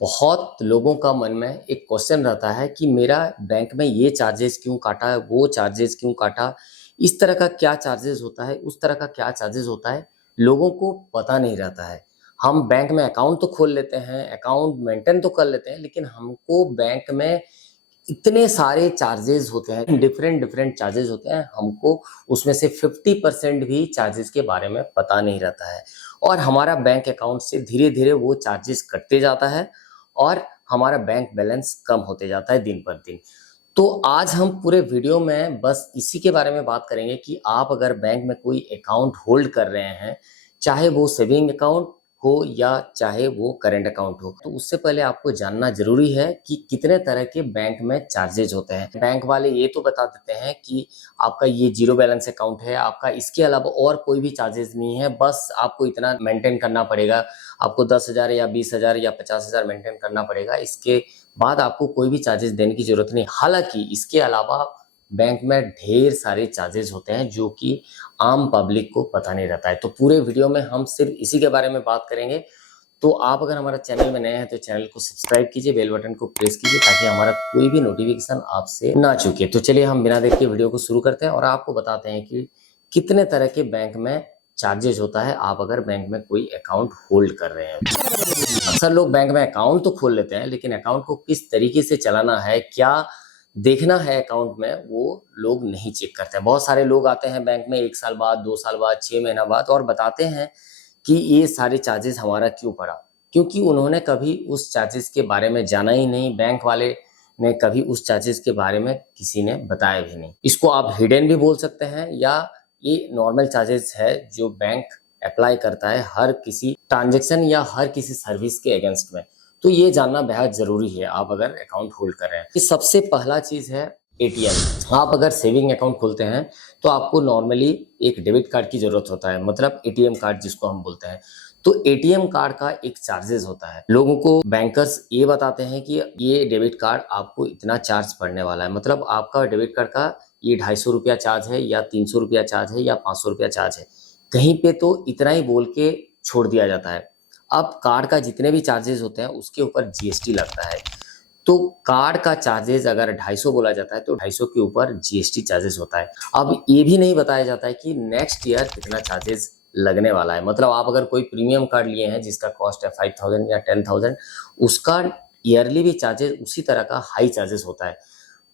बहुत लोगों का मन में एक क्वेश्चन रहता है कि मेरा बैंक में ये चार्जेस क्यों काटा है, वो चार्जेस क्यों काटा, इस तरह का क्या चार्जेस होता है, उस तरह का क्या चार्जेस होता है, लोगों को पता नहीं रहता है। हम बैंक में अकाउंट तो खोल लेते हैं, अकाउंट मेंटेन तो कर लेते हैं, लेकिन हमको बैंक में इतने सारे चार्जेस होते हैं, डिफरेंट डिफरेंट चार्जेस होते हैं, हमको उसमें से 50% भी चार्जेस के बारे में पता नहीं रहता है। और हमारा बैंक अकाउंट से धीरे धीरे वो चार्जेस कटते जाता है और हमारा बैंक बैलेंस कम होते जाता है दिन पर दिन। तो आज हम पूरे वीडियो में बस इसी के बारे में बात करेंगे कि आप अगर बैंक में कोई अकाउंट होल्ड कर रहे हैं, चाहे वो सेविंग अकाउंट हो या चाहे वो करंट अकाउंट हो, तो उससे पहले आपको जानना जरूरी है कि कितने तरह के बैंक में चार्जेज होते हैं। बैंक वाले ये तो बता देते हैं कि आपका ये जीरो बैलेंस अकाउंट है, आपका इसके अलावा और कोई भी चार्जेस नहीं है, बस आपको इतना मेंटेन करना पड़ेगा, आपको 10,000 या 20,000 या 50,000 मेंटेन करना पड़ेगा, इसके बाद आपको कोई भी चार्जेस देने की जरूरत नहीं। हालांकि इसके अलावा बैंक में ढेर सारे चार्जेस होते हैं जो कि आम पब्लिक को पता नहीं रहता है। तो पूरे वीडियो में हम सिर्फ इसी के बारे में बात करेंगे। तो आप अगर हमारा चैनल में नए हैं तो चैनल को सब्सक्राइब कीजिए, बेल बटन को प्रेस कीजिए ताकि हमारा कोई भी नोटिफिकेशन आपसे ना चूके। तो चलिए हम बिना देर के वीडियो को शुरू करते हैं और आपको बताते हैं कि कितने तरह के बैंक में चार्जेस होता है आप अगर बैंक में कोई अकाउंट होल्ड कर रहे हैं। अक्सर लोग बैंक में अकाउंट तो खोल लेते हैं, लेकिन अकाउंट को किस तरीके से चलाना है, क्या देखना है अकाउंट में, वो लोग नहीं चेक करते हैं। बहुत सारे लोग आते हैं बैंक में 1 साल बाद, 2 साल बाद, 6 महीना बाद और बताते हैं कि ये सारे चार्जेस हमारा क्यों पड़ा, क्योंकि उन्होंने कभी उस चार्जेस के बारे में जाना ही नहीं, बैंक वाले ने कभी उस चार्जेस के बारे में किसी ने बताया भी नहीं। इसको आप हिडन भी बोल सकते हैं या ये नॉर्मल चार्जेस है जो बैंक अप्लाई करता है हर किसी ट्रांजेक्शन या हर किसी सर्विस के अगेंस्ट में। तो ये जानना बेहद जरूरी है आप अगर अकाउंट होल्ड कर रहे हैं। सबसे पहला चीज है एटीएम। आप अगर सेविंग अकाउंट खोलते हैं तो आपको नॉर्मली एक डेबिट कार्ड की जरूरत होता है, मतलब एटीएम कार्ड जिसको हम बोलते हैं। तो एटीएम कार्ड का एक चार्जेस होता है। लोगों को बैंकर्स ये बताते हैं कि ये डेबिट कार्ड आपको इतना चार्ज पड़ने वाला है, मतलब आपका डेबिट कार्ड का ये 250 रुपया चार्ज है या 300 रुपया चार्ज है या 500 रुपया चार्ज है। कहीं पे तो इतना ही बोल के छोड़ दिया जाता है। अब कार्ड का जितने भी चार्जेस होते हैं उसके ऊपर जीएसटी लगता है। तो कार्ड का चार्जेस अगर 250 बोला जाता है तो 250 के ऊपर जीएसटी चार्जेस होता है। अब ये भी नहीं बताया जाता है कि नेक्स्ट ईयर कितना चार्जेस लगने वाला है। मतलब आप अगर कोई प्रीमियम कार्ड लिए हैं जिसका कॉस्ट है 5,000 या 10,000, उसका ईयरली भी चार्जेस उसी तरह का हाई चार्जेस होता है।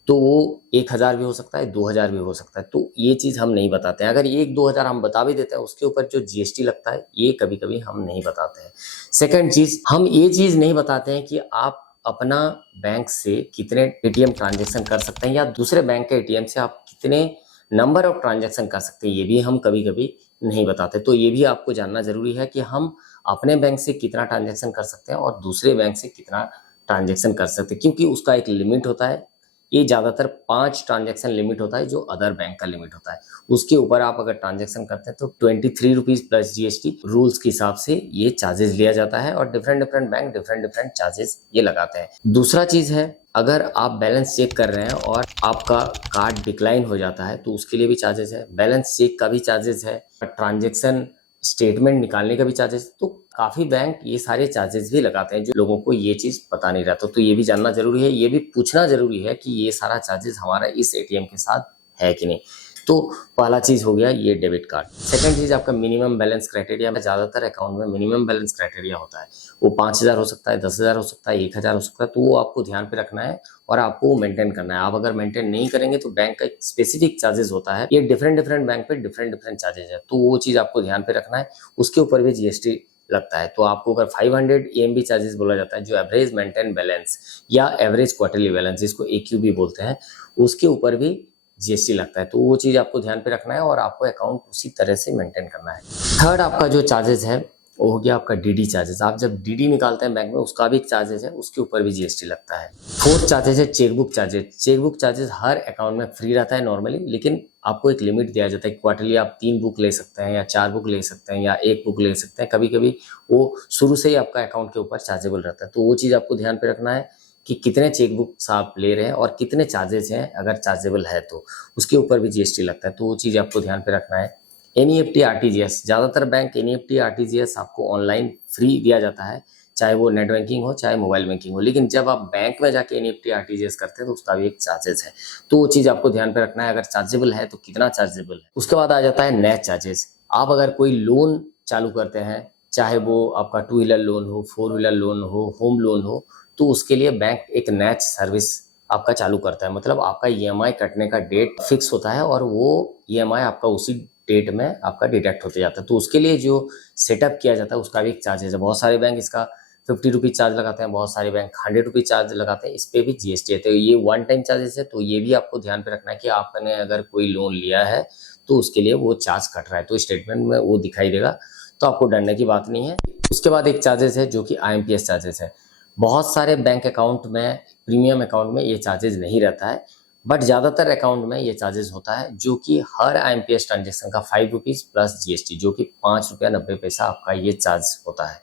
तो वो 1,000 भी हो सकता है, 2,000 भी हो सकता है। तो ये चीज हम नहीं बताते हैं। अगर 1-2,000 हम बता भी देते हैं, उसके ऊपर जो जीएसटी लगता है ये कभी कभी हम नहीं बताते हैं। सेकंड चीज, हम ये चीज नहीं बताते हैं कि आप अपना बैंक से कितने एटीएम ट्रांजेक्शन कर सकते हैं या दूसरे बैंक के एटीएम से आप कितने नंबर ऑफ ट्रांजेक्शन कर सकते हैं, ये भी हम कभी कभी नहीं बताते। तो ये भी आपको जानना जरूरी है कि हम अपने बैंक से कितना ट्रांजेक्शन कर सकते हैं और दूसरे बैंक से कितना ट्रांजेक्शन कर सकते हैं, क्योंकि उसका एक लिमिट होता है। ये ज्यादातर 5 ट्रांजेक्शन लिमिट होता है जो अदर बैंक का लिमिट होता है। उसके ऊपर आप अगर ट्रांजेक्शन करते हैं तो 23 रुपीज प्लस जीएसटी रूल्स के हिसाब से ये चार्जेस लिया जाता है और different different bank different different charges ये लगाते हैं। दूसरा चीज है, अगर आप बैलेंस चेक कर रहे हैं और आपका कार्ड डिक्लाइन हो जाता है तो उसके लिए भी चार्जेस है, बैलेंस चेक का भी चार्जेस है, ट्रांजेक्शन स्टेटमेंट निकालने का भी चार्जेस। तो काफी बैंक ये सारे चार्जेस भी लगाते हैं जो लोगों को ये चीज पता नहीं रहता। तो ये भी जानना जरूरी है, ये भी पूछना जरूरी है कि ये सारा चार्जेस हमारा इस एटीएम के साथ है कि नहीं। तो पहला चीज हो गया ये डेबिट कार्ड। सेकंड चीज आपका मिनिमम बैलेंस क्राइटेरिया में, ज्यादातर अकाउंट में मिनिमम बैलेंस क्राइटेरिया होता है। वो 5,000 हो सकता है, 10,000 हो सकता है, 1,000 हो सकता है। तो वो आपको ध्यान पे रखना है और आपको मेंटेन करना है। आप अगर मेंटेन नहीं करेंगे तो बैंक का एक स्पेसिफिक चार्जेस होता है, ये डिफरेंट डिफरेंट बैंक पे डिफरेंट डिफरेंट चार्जेस है। तो वो चीज आपको ध्यान पे रखना है। उसके ऊपर भी जीएसटी लगता है। तो आपको अगर 500 एएमबी चार्जेस बोला जाता है, जो एवरेज मेंटेन बैलेंस या एवरेज क्वार्टरली बैलेंस जिसको एक्यूबी बोलते हैं, उसके ऊपर भी जीएसटी लगता है। तो वो चीज आपको ध्यान पे रखना है और आपको अकाउंट उसी तरह से मेंटेन करना है। थर्ड आपका जो चार्जेस है वो हो गया आपका डीडी चार्जेस। आप जब डीडी निकालते हैं बैंक में उसका भी एक चार्जेस है, उसके ऊपर भी जीएसटी लगता है। फोर्थ चार्जेस है चेकबुक चार्जेस। चेकबुक चार्जेस हर अकाउंट में फ्री रहता है नॉर्मली, लेकिन आपको एक लिमिट दिया जाता है। क्वार्टरली आप 3 बुक ले सकते हैं या 4 बुक ले सकते हैं या 1 बुक ले सकते हैं। कभी कभी वो शुरू से ही आपका अकाउंट के ऊपर चार्जेबल रहता है। तो वो चीज आपको ध्यान पे रखना है कि कितने चेकबुक्स आप ले रहे हैं और कितने चार्जेस हैं। अगर चार्जेबल है तो उसके ऊपर भी जीएसटी लगता है। तो वो चीज आपको ध्यान पे रखना है। एनईएफटी आरटीजीएस, ज्यादातर बैंक एनईएफटी आरटीजीएस आपको ऑनलाइन फ्री दिया जाता है, चाहे वो नेट बैंकिंग हो चाहे मोबाइल बैंकिंग हो। लेकिन जब आप बैंक में जाके एनईएफटी आरटीजीएस करते हैं तो उसका भी एक चार्जेस है, तो वो चीज़ आपको ध्यान पे रखना है, अगर चार्जेबल है तो कितना चार्जेबल है। उसके बाद आ जाता है नेट चार्जेस। आप अगर कोई लोन चालू करते हैं, चाहे वो आपका 2 व्हीलर लोन हो, 4 व्हीलर लोन हो, होम लोन हो, तो उसके लिए बैंक एक नेट सर्विस आपका चालू करता है। मतलब आपका ईएमआई कटने का डेट फिक्स होता है और वो ईएमआई आपका उसी डेट में आपका डिडक्ट होते जाता है। तो उसके लिए जो सेटअप किया जाता है उसका भी एक चार्जेस है। बहुत सारे बैंक इसका 50 रुपीज़ चार्ज लगाते हैं, बहुत सारे बैंक 100 रुपीज़ चार्ज लगाते हैं। इस पे भी जीएसटी है, तो ये वन टाइम चार्जेस है। तो ये भी आपको ध्यान पे रखना है कि आपने अगर कोई लोन लिया है तो उसके लिए वो चार्ज कट रहा है, तो स्टेटमेंट में वो दिखाई देगा, तो आपको डरने की बात नहीं है। उसके बाद एक चार्जेस है जो कि आईएमपीएस चार्जेस है। बहुत सारे बैंक अकाउंट में, प्रीमियम अकाउंट में ये चार्जेस नहीं रहता है, बट ज़्यादातर अकाउंट में ये चार्जेस होता है, जो कि हर आईएमपीएस ट्रांजेक्शन का 5 रुपीज़ प्लस जीएसटी, जो कि 5 रुपया 90 पैसा आपका ये चार्ज होता है।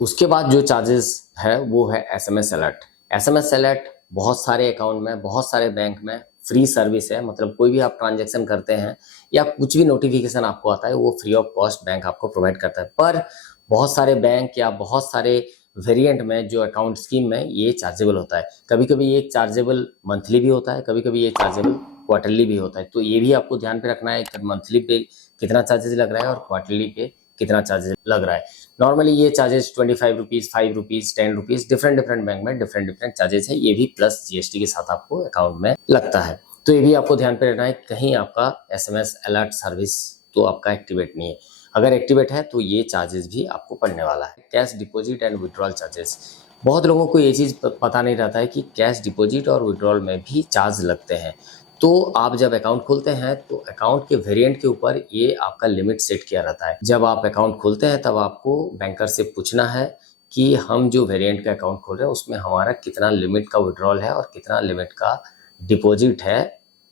उसके बाद जो चार्जेस है वो है एसएमएस अलर्ट। एसएमएस अलर्ट बहुत सारे अकाउंट में, बहुत सारे बैंक में फ्री सर्विस है। मतलब कोई भी आप ट्रांजैक्शन करते हैं या कुछ भी नोटिफिकेशन आपको आता है वो फ्री ऑफ कॉस्ट बैंक आपको प्रोवाइड करता है। पर बहुत सारे बैंक या बहुत सारे वेरिएंट में जो अकाउंट स्कीम में ये चार्जेबल होता है। कभी कभी ये चार्जेबल मंथली भी होता है, कभी कभी ये चार्जेबल क्वार्टरली भी होता है। तो ये भी आपको ध्यान पे रखना है कि मंथली पे कितना चार्जेस लग रहा है और क्वार्टरली पे कितना चार्जेस लग रहा है। नॉर्मली ये charges 25 rupees, 5 rupees, 10 rupees, different bank में डिफरेंट चार्जेस है। ये भी प्लस जीएसटी के साथ आपको अकाउंट में लगता है। तो ये भी आपको ध्यान पे रखना है, कहीं आपका एसएमएस अलर्ट सर्विस तो आपका एक्टिवेट नहीं है। अगर एक्टिवेट है तो ये चार्जेस भी आपको पड़ने वाला है। Cash deposit and withdrawal charges, बहुत लोगों को ये चीज़ पता नहीं रहता है कि कैश डिपॉजिट और विड्रॉल में भी चार्ज लगते हैं। तो आप जब अकाउंट खोलते हैं तो अकाउंट के वेरिएंट के ऊपर ये आपका लिमिट सेट किया रहता है। जब आप अकाउंट खोलते हैं तब आपको बैंकर से पूछना है कि हम जो वेरिएंट का अकाउंट खोल रहे हैं उसमें हमारा कितना लिमिट का विड्रॉल है और कितना लिमिट का डिपॉजिट है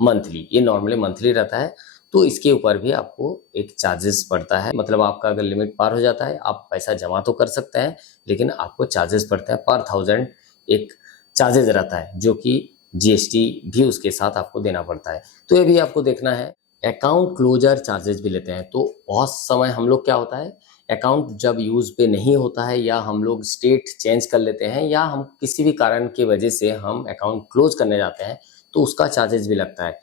मंथली। ये नॉर्मली मंथली रहता है, तो इसके ऊपर भी आपको एक चार्जेस पड़ता है। मतलब आपका अगर लिमिट पार हो जाता है, आप पैसा जमा तो कर सकते हैं लेकिन आपको चार्जेस पड़ते हैं पर 1000 एक चार्जेस रहता है, जो कि जीएसटी भी उसके साथ आपको देना पड़ता है। तो ये भी आपको देखना है। अकाउंट क्लोजर चार्जेस भी लेते हैं। तो बहुत समय हम लोग क्या होता है, अकाउंट जब यूज़ पे नहीं होता है या हम लोग स्टेट चेंज कर लेते हैं या हम किसी भी कारण की वजह से हम अकाउंट क्लोज करने जाते हैं तो उसका चार्जेस भी लगता है।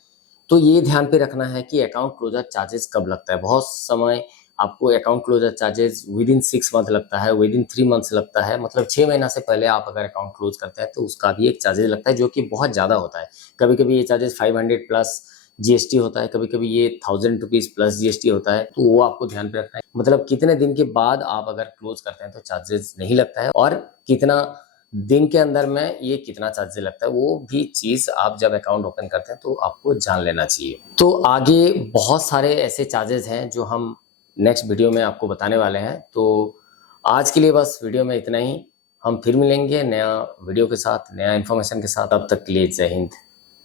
तो ये ध्यान पे रखना है कि अकाउंट क्लोजर चार्जेस कब लगता है। बहुत समय आपको account closure charges within 6 month लगता है, विदिन 3 मंथ्स लगता है। मतलब 6 महीना से पहले आप अगर अकाउंट क्लोज करते हैं तो उसका भी एक चार्जेस लगता है, जो कि बहुत ज़्यादा होता है। कभी कभी ये चार्जेस 500 प्लस जीएसटी होता है, कभी कभी ये 1000 रुपीज़ प्लस जीएसटी होता है। तो वो आपको ध्यान पे रखना है। मतलब कितने दिन के बाद आप अगर क्लोज करते हैं तो चार्जेस नहीं लगता है, और कितना दिन के अंदर में ये कितना चार्जेस लगता है वो भी चीज़ आप जब अकाउंट ओपन करते हैं तो आपको जान लेना चाहिए। तो आगे बहुत सारे ऐसे चार्जेस हैं जो हम नेक्स्ट वीडियो में आपको बताने वाले हैं। तो आज के लिए बस वीडियो में इतना ही। हम फिर मिलेंगे नया वीडियो के साथ, नया इन्फॉर्मेशन के साथ। तब तक के लिए जय हिंद,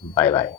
बाय बाय।